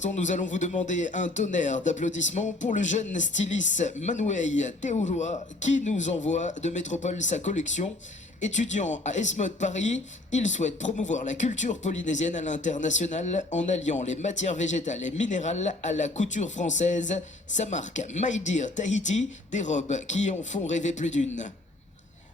Nous allons vous demander un tonnerre d'applaudissements pour le jeune styliste Manuel Théoulois qui nous envoie de métropole sa collection. Étudiant à ESMOD Paris, il souhaite promouvoir la culture polynésienne à l'international en alliant les matières végétales et minérales à la couture française. Sa marque My Dear Tahiti, des robes qui en font rêver plus d'une.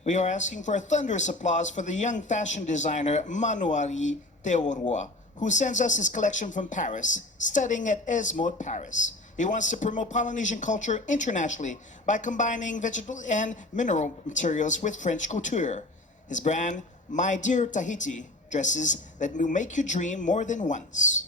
We are asking for a thunderous applause for the young fashion designer Manuari Teorua, who sends us his collection from Paris, studying at ESMOD Paris. He wants to promote Polynesian culture internationally by combining vegetable and mineral materials with French couture. His brand, My Dear Tahiti, dresses that will make you dream more than once.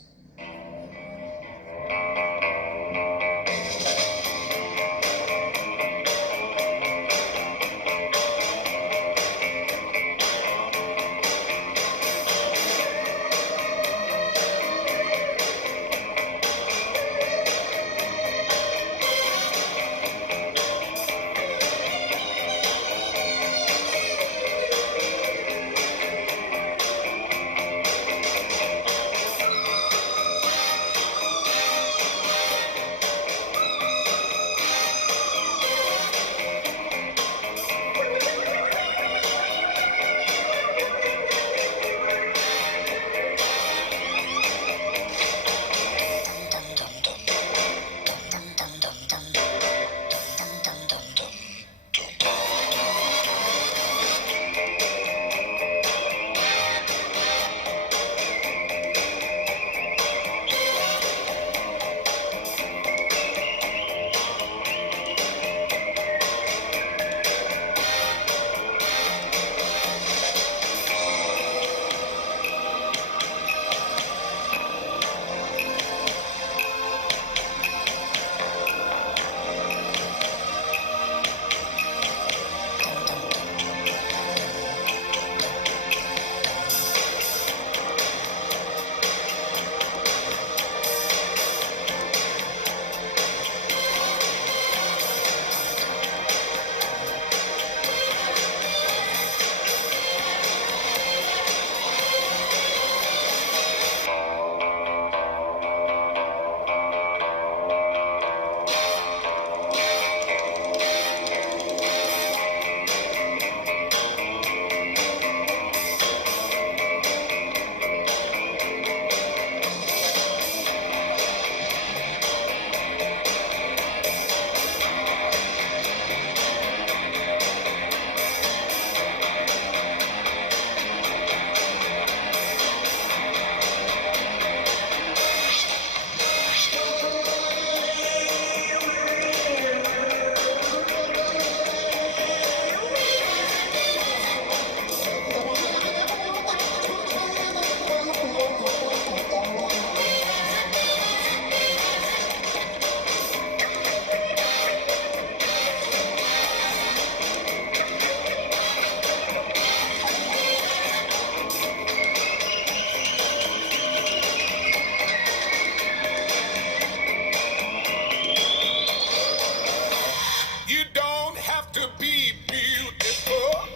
You don't have to be beautiful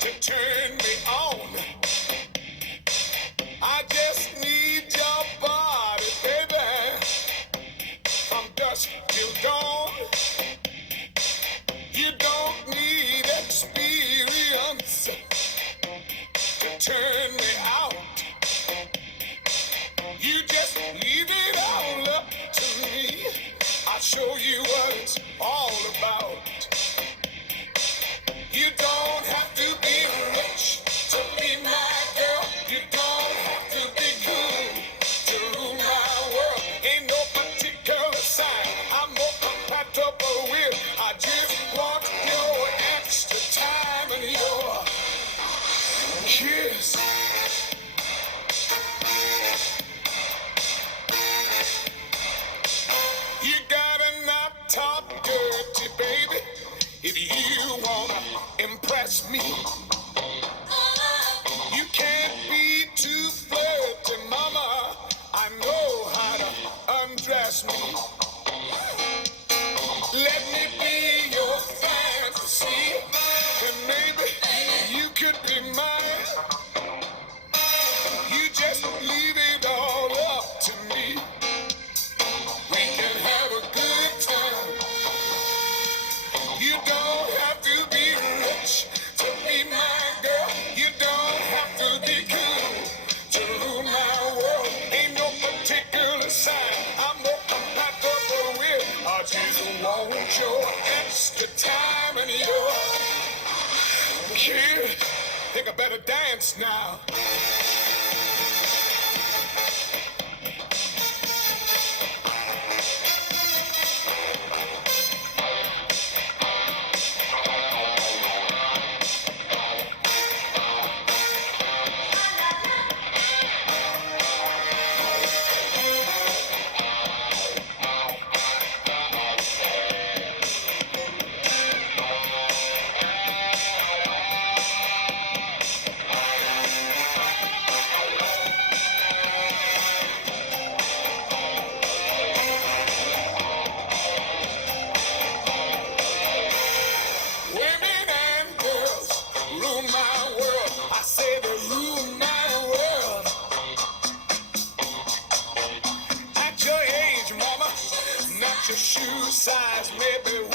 to turn me on. I just need your body, baby, from dusk till dawn. You don't need experience to turn me out. You just leave it all up to me. I'll show you what it's all about. You don't have to be rich to be my girl. You don't have to be cool to rule my world. Ain't no particular sign I'm more compatible with. I just want your extra time and your kiss. You gotta not talk dirty, baby, if you wanna impress me. You can't be too flirty, mama. I know how to undress me. Let me be your fantasy, and maybe you could be mine. You just leave it all up to me. kid, think I better dance now. Women and girls rule my world. I say they rule my world. At your age, mama, not your shoe size, maybe